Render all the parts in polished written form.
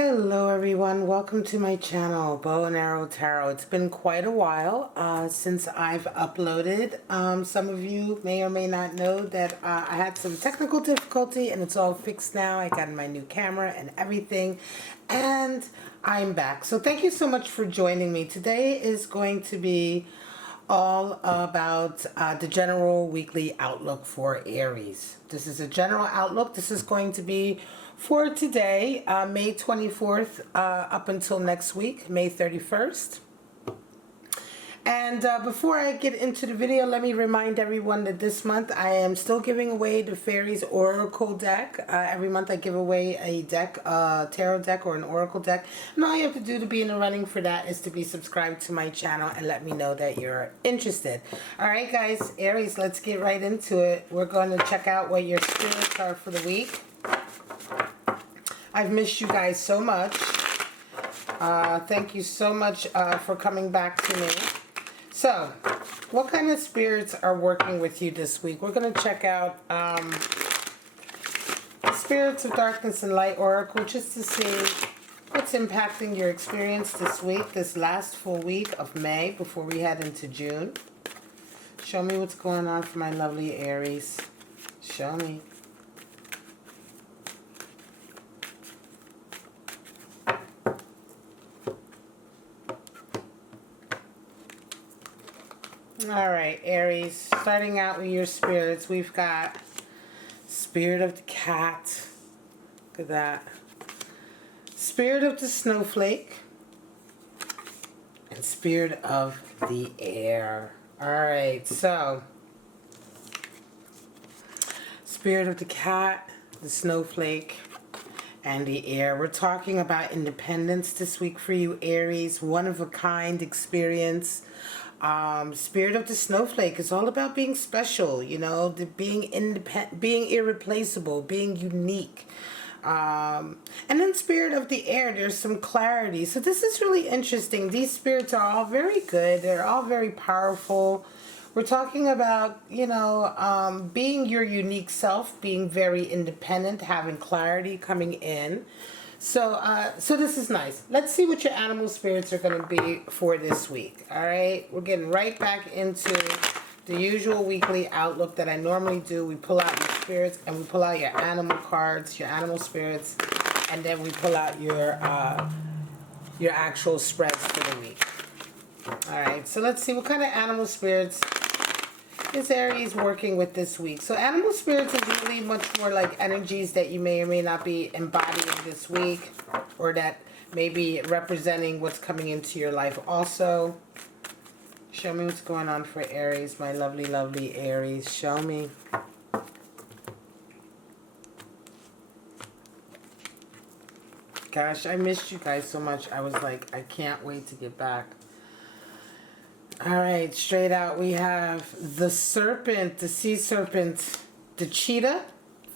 Hello everyone, welcome to my channel, Bow and Arrow Tarot. It's been quite a while since I've uploaded. Some of you may or may not know that I had some technical difficulty and it's all fixed now. I got my new camera and everything and I'm back. So thank you so much for joining me. Today is going to be all about the general weekly outlook for Aries. This is a general outlook. This is going to be for today, May 24th, up until next week, May 31st. And before I get into the video, let me remind everyone that this month I am still giving away the Fairies Oracle deck. Every month I give away a deck, a tarot deck or an oracle deck. And all you have to do to be in the running for that is to be subscribed to my channel and let me know that you're interested. Alright guys, Aries, let's get right into it. We're going to check out what your spirits are for the week. I've missed you guys so much. Thank you so much for coming back to me. So, what kind of spirits are working with you this week? We're going to check out Spirits of Darkness and Light Oracle just to see what's impacting your experience this week, this last full week of May before we head into June. Show me what's going on for my lovely Aries. Show me. Alright, Aries, starting out with your spirits, we've got Spirit of the Cat. Look at that. Spirit of the Snowflake. And Spirit of the Air. Alright, so Spirit of the Cat, the Snowflake, and the Air. We're talking about independence this week for you, Aries. One-of-a-kind experience. Spirit of the Snowflake is all about being special, you know, being independent, being irreplaceable, being unique. And then Spirit of the Air, there's some clarity. So this is really interesting. These spirits are all very good. They're all very powerful. We're talking about, you know, being your unique self, being very independent, having clarity coming in. So, so this is nice. Let's see what your animal spirits are going to be for this week. All right, we're getting right back into the usual weekly outlook that I normally do. We pull out your spirits and we pull out your animal cards, your animal spirits, and then we pull out your actual spreads for the week. All right, so let's see what kind of animal spirits is Aries working with this week. So animal spirits is really much more like energies that you may or may not be embodying this week, or that may be representing what's coming into your life also. Show me what's going on for Aries, my lovely, lovely Aries. Show me. Gosh, I missed you guys so much. I was like, I can't wait to get back. Alright, straight out we have the serpent, the sea serpent, the cheetah,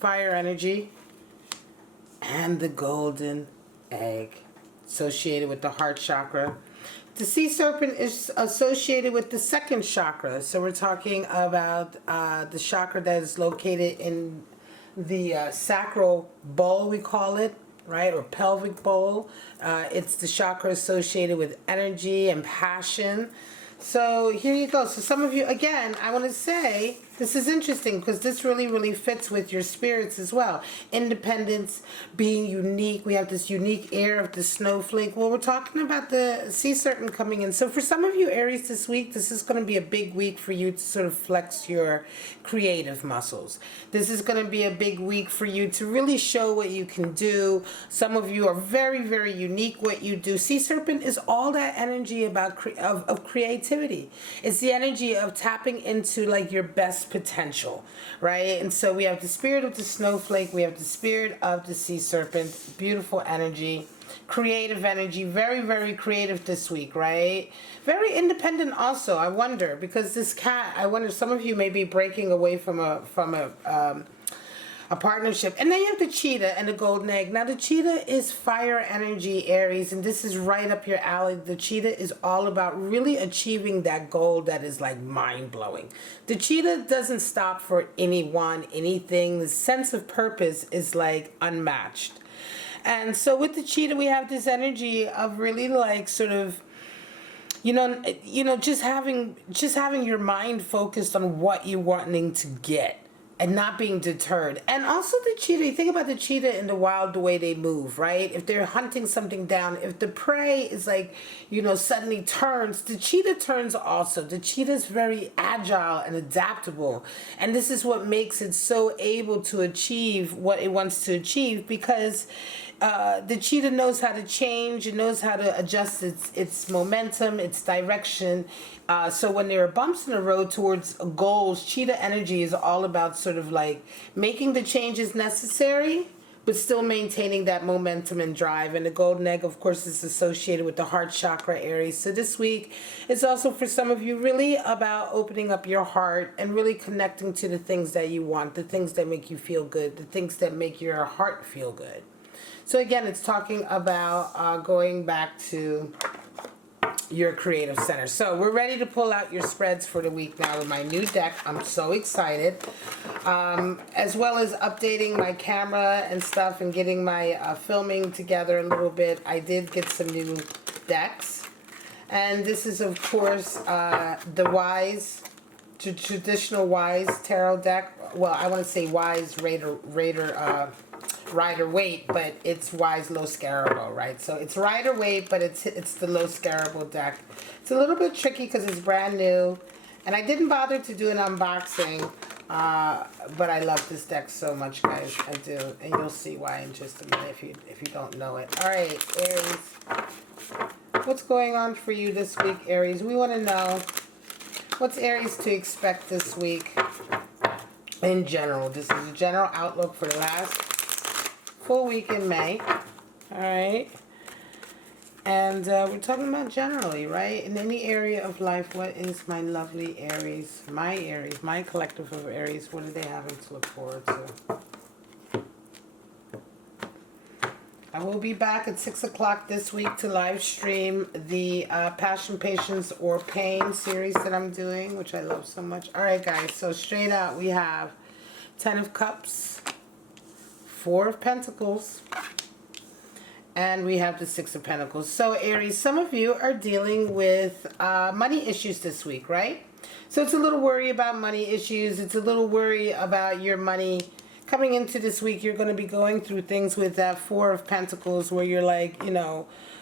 fire energy, and the golden egg, associated with the heart chakra. The sea serpent is associated with the second chakra, so we're talking about the chakra that is located in the sacral bowl, we call it, right, or pelvic bowl. It's the chakra associated with energy and passion. So here you go. So some of you, again, I want to say this is interesting because this really, really fits with your spirits as well. Independence, being unique. We have this unique air of the snowflake. Well, we're talking about the sea serpent coming in. So for some of you, Aries, this week, this is going to be a big week for you to sort of flex your creative muscles. This is going to be a big week for you to really show what you can do. Some of you are very, very unique what you do. Sea serpent is all that energy about of creativity. It's the energy of tapping into like your best potential, right? And so we have the spirit of the snowflake, we have the spirit of the sea serpent. Beautiful energy, creative energy, very, very creative this week, right? Very independent also. I wonder, because this cat, I wonder, some of you may be breaking away from a partnership. And then you have the cheetah and the golden egg. Now the cheetah is fire energy, Aries, and this is right up your alley. The cheetah is all about really achieving that goal that is like mind-blowing. The cheetah doesn't stop for anyone, anything. The sense of purpose is like unmatched. And so with the cheetah, we have this energy of really like sort of, just having your mind focused on what you're wanting to get and not being deterred. And also the cheetah, you think about the cheetah in the wild, the way they move, right? If they're hunting something down, if the prey is like, suddenly turns, the cheetah turns also. The cheetah is very agile and adaptable. And this is what makes it so able to achieve what it wants to achieve, because the cheetah knows how to change. It knows how to adjust its momentum, its direction. So when there are bumps in the road towards goals, cheetah energy is all about sort of like making the changes necessary, but still maintaining that momentum and drive. And the golden egg, of course, is associated with the heart chakra, Aries. So this week is also for some of you really about opening up your heart and really connecting to the things that you want, the things that make you feel good, the things that make your heart feel good. So again, it's talking about going back to your creative center. So we're ready to pull out your spreads for the week now with my new deck. I'm so excited. As well as updating my camera and stuff and getting my filming together a little bit. I did get some new decks. And this is, of course, the Wise, traditional Wise tarot deck. Well, I want to say Wise Rider Waite, but it's Wise Low Scarabo, right? So it's Rider Waite, but it's the Low Scarabo deck. It's a little bit tricky because it's brand new, and I didn't bother to do an unboxing, but I love this deck so much, guys. I do, and you'll see why in just a minute if you don't know it. All right, Aries, what's going on for you this week, Aries? We want to know what's Aries to expect this week in general. This is a general outlook for the last full week in May. All right, and we're talking about generally, right, in any area of life. What is my lovely Aries, my collective of Aries, what are they having to look forward to? I will be back at 6 o'clock this week to live stream the Passion, Patience, or Pain series that I'm doing, which I love so much. All right, guys, so straight out we have 10 of Cups, 4 of Pentacles, and we have the 6 of Pentacles. So Aries, some of you are dealing with money issues this week, right? So it's a little worry about money issues. It's a little worry about your money. Coming into this week, you're going to be going through things with that 4 of Pentacles where you're like,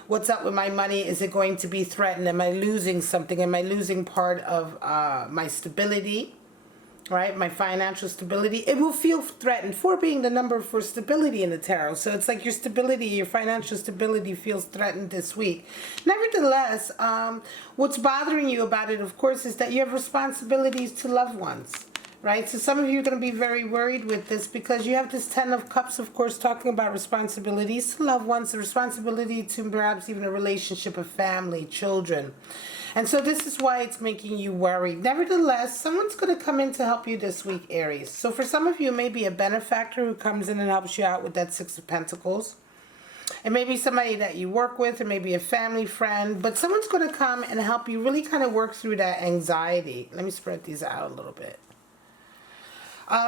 what's up with my money? Is it going to be threatened? Am I losing something? Am I losing part of my stability? Right, my financial stability, it will feel threatened. 4 being the number for stability in the tarot. So it's like your stability, your financial stability feels threatened this week. Nevertheless, what's bothering you about it, of course, is that you have responsibilities to loved ones. Right, so some of you are going to be very worried with this because you have this 10 of Cups, of course, talking about responsibilities to loved ones, the responsibility to perhaps even a relationship, a family, children. And so this is why it's making you worried. Nevertheless, someone's going to come in to help you this week, Aries. So for some of you, maybe a benefactor who comes in and helps you out with that 6 of Pentacles. It may be somebody that you work with, or maybe a family friend. But someone's going to come and help you really kind of work through that anxiety. Let me spread these out a little bit.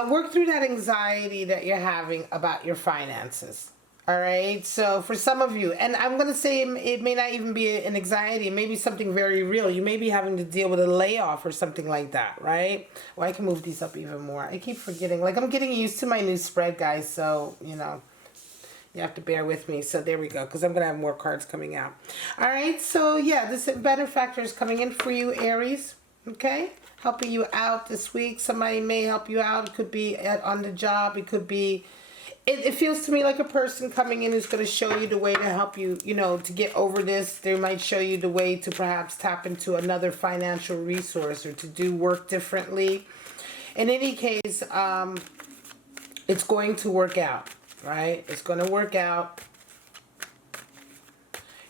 Work through that anxiety that you're having about your finances. All right, so for some of you, and I'm going to say it may not even be an anxiety, it may be something very real. You may be having to deal with a layoff or something like that, right? Well, I can move these up even more. I keep forgetting. Like, I'm getting used to my new spread, guys, so, you have to bear with me. So there we go, because I'm going to have more cards coming out. All right, so yeah, this benefactor is coming in for you, Aries, okay? Helping you out this week. Somebody may help you out. It could be on the job. It could be... It feels to me like a person coming in who's going to show you the way to help you, to get over this. They might show you the way to perhaps tap into another financial resource or to do work differently. In any case, it's going to work out, right? It's going to work out.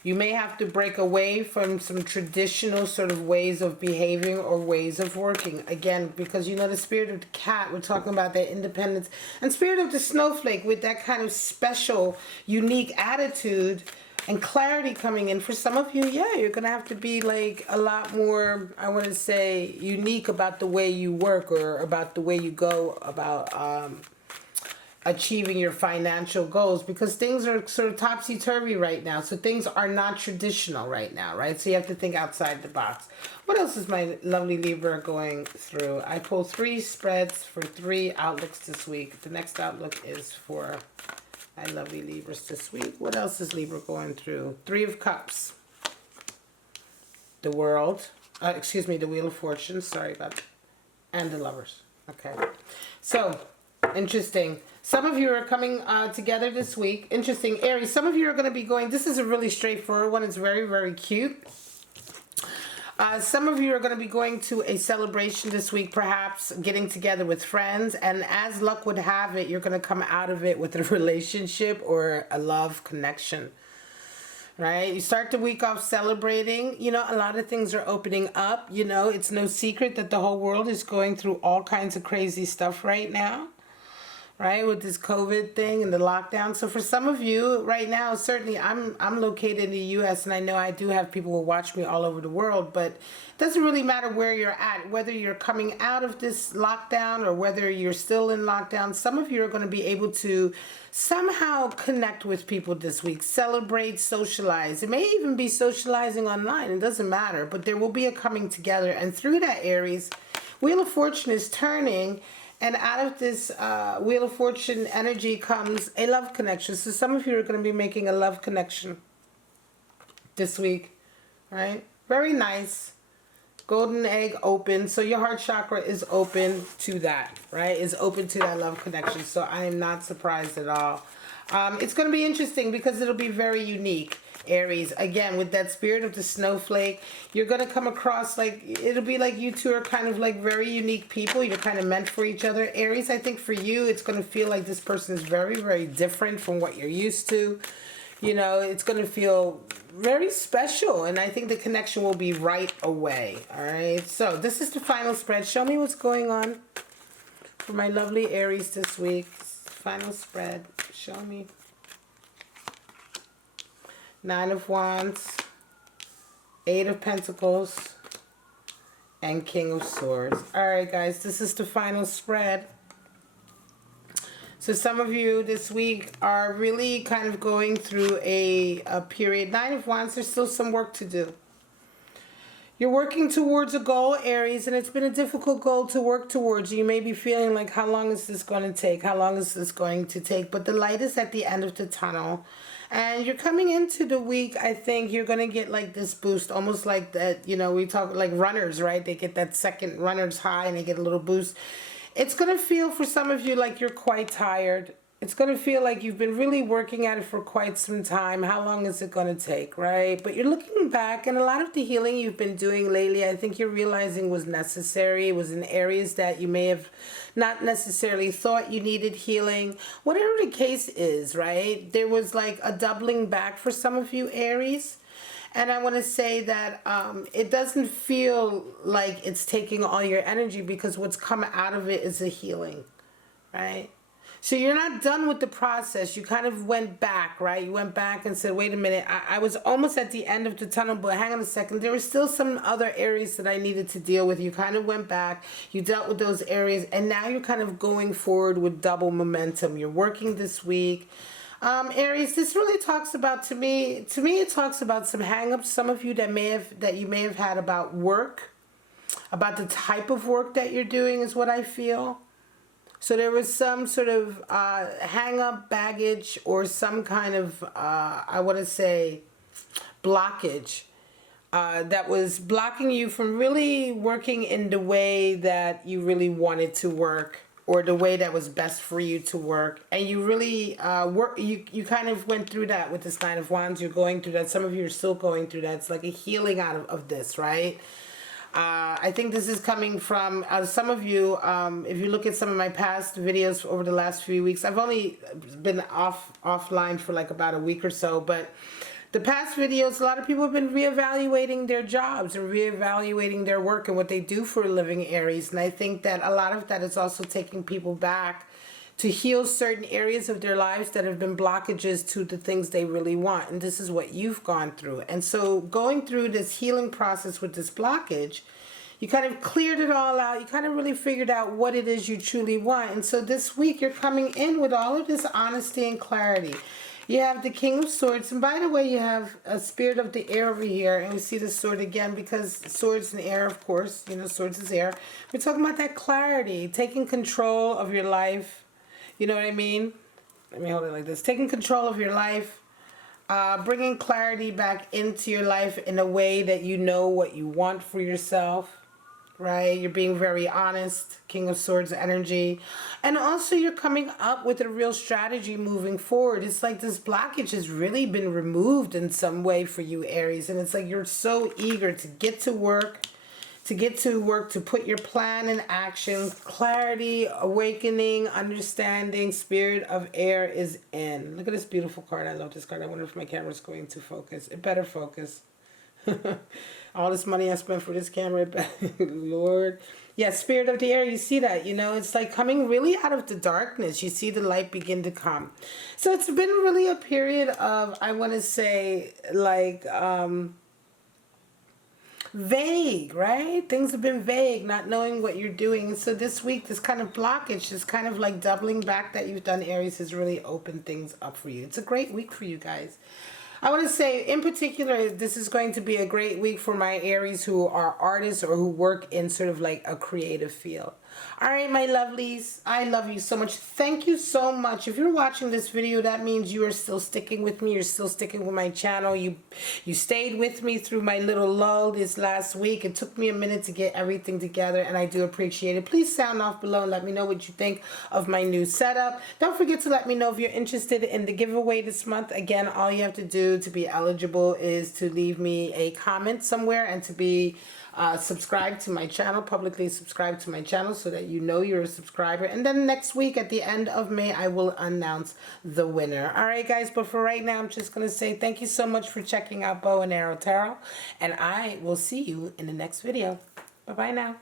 You may have to break away from some traditional sort of ways of behaving or ways of working. Again, because the spirit of the cat, we're talking about that independence. And spirit of the snowflake with that kind of special, unique attitude and clarity coming in. For some of you, yeah, you're going to have to be like a lot more, I want to say, unique about the way you work or about the way you go about achieving your financial goals, because things are sort of topsy-turvy right now. So things are not traditional right now, right? So you have to think outside the box. What else is my lovely Libra going through? I pulled 3 spreads for 3 outlooks this week. The next outlook is for my lovely Libras this week. What else is Libra going through? 3 of Cups. The World. Excuse me, the Wheel of Fortune. Sorry about that. And the Lovers. Okay. So, interesting. Some of you are coming together this week. Interesting. Aries, some of you are going to be going... This is a really straightforward one. It's very, very cute. Some of you are going to be going to a celebration this week, perhaps getting together with friends. And as luck would have it, you're going to come out of it with a relationship or a love connection. Right? You start the week off celebrating. You know, a lot of things are opening up. You know, it's no secret that the whole world is going through all kinds of crazy stuff right now. Right, with this COVID thing and the lockdown. So for some of you right now, certainly I'm located in the U.S. and I know I do have people who watch me all over the world, but it doesn't really matter where you're at, whether you're coming out of this lockdown or whether you're still in lockdown. Some of you are going to be able to somehow connect with people this week, celebrate, socialize. It may even be socializing online. It doesn't matter, but there will be a coming together. And through that, Aries, Wheel of Fortune is turning. And out of this Wheel of Fortune energy comes a love connection. So some of you are going to be making a love connection this week, right? Very nice. Golden egg open. So your heart chakra is open to that, right? Is open to that love connection. So I am not surprised at all. It's going to be interesting because it'll be very unique. Aries, again, with that spirit of the snowflake, you're going to come across like, it'll be like you two are kind of like very unique people. You're kind of meant for each other. Aries, I think for you, it's going to feel like this person is very, very different from what you're used to. You know, it's going to feel very special, and I think the connection will be right away. All right, so this is the final spread. Show me what's going on for my lovely Aries this week. Final spread. Show me. 9 of Wands, 8 of Pentacles, and King of Swords. All right, guys, this is the final spread. So some of you this week are really kind of going through a period. 9 of Wands, there's still some work to do. You're working towards a goal, Aries, and it's been a difficult goal to work towards. You may be feeling like, how long is this going to take? How long is this going to take? But the light is at the end of the tunnel. And you're coming into the week, I think you're going to get like this boost, almost like that, you know, we talk like runners, right? They get that second runner's high and they get a little boost. It's going to feel for some of you like you're quite tired. It's going to feel like you've been really working at it for quite some time. How long is it going to take, right? But you're looking back, and a lot of the healing you've been doing lately, I think you're realizing was necessary. It was in areas that you may have not necessarily thought you needed healing. Whatever the case is, right? There was like a doubling back for some of you, Aries. And I want to say that it doesn't feel like it's taking all your energy, because what's come out of it is a healing, right? So you're not done with the process. You kind of went back, right? You went back and said, wait a minute, I was almost at the end of the tunnel, but hang on a second. There were still some other areas that I needed to deal with. You kind of went back. You dealt with those areas, and now you're kind of going forward with double momentum. You're working this week. Aries, this really talks about, to me it talks about some hang-ups, some of you that you may have had about work, about the type of work that you're doing is what I feel. So there was some sort of hang-up, baggage, or some kind of, I want to say, blockage that was blocking you from really working in the way that you really wanted to work, or the way that was best for you to work. And you really you kind of went through that with this 9 of Wands. You're going through that. Some of you are still going through that. It's like a healing out of this, right? I think this is coming from some of you. If you look at some of my past videos over the last few weeks, I've only been offline for like about a week or so, but the past videos, a lot of people have been reevaluating their jobs and reevaluating their work and what they do for a living, Aries. And I think that a lot of that is also taking people back to heal certain areas of their lives that have been blockages to the things they really want. And this is what you've gone through. And so going through this healing process with this blockage, You kind of cleared it all out. You kind of really figured out what it is you truly want. And so this week you're coming in with all of this honesty and clarity. You have the King of Swords. And by the way, you have a Spirit of the Air over here. And we see the sword again because swords and air, of course. You know, swords is air. We're talking about that clarity. Taking control of your life. You know what I mean? Let me hold it like this. Taking control of your life. Bringing clarity back into your life in a way that you know what you want for yourself. Right? You're being very honest. King of Swords energy. And also you're coming up with a real strategy moving forward. It's like this blockage has really been removed in some way for you, Aries. And it's like you're so eager to get to work. To put your plan in action. Clarity, awakening, understanding, Spirit of Air is in. Look at this beautiful card. I love this card. I wonder if my camera's going to focus. It better focus. All this money I spent for this camera, Lord. Yeah, Spirit of the Air, you see that, you know, it's like coming really out of the darkness. You see the light begin to come. So it's been really a period of, I want to say, like, vague, right? Things have been vague, not knowing what you're doing. And so this week, this kind of blockage, this kind of like doubling back that you've done, Aries, has really opened things up for you. It's a great week for you guys. I want to say, in particular, this is going to be a great week for my Aries who are artists or who work in sort of like a creative field. All right, my lovelies, I love you so much. Thank you so much. If you're watching this video, that means you are still sticking with me. You're still sticking with my channel. You stayed with me through my little lull this last week. It took me a minute to get everything together, and I do appreciate it. Please sound off below and let me know what you think of my new setup. Don't forget to let me know if you're interested in the giveaway this month. Again, all you have to do to be eligible is to leave me a comment somewhere and to be subscribe to my channel, publicly subscribe to my channel so that you know you're a subscriber. And then next week at the end of May, I will announce the winner. All right, guys, but for right now, I'm just going to say thank you so much for checking out Bow and Arrow Tarot, and I will see you in the next video. Bye-bye now.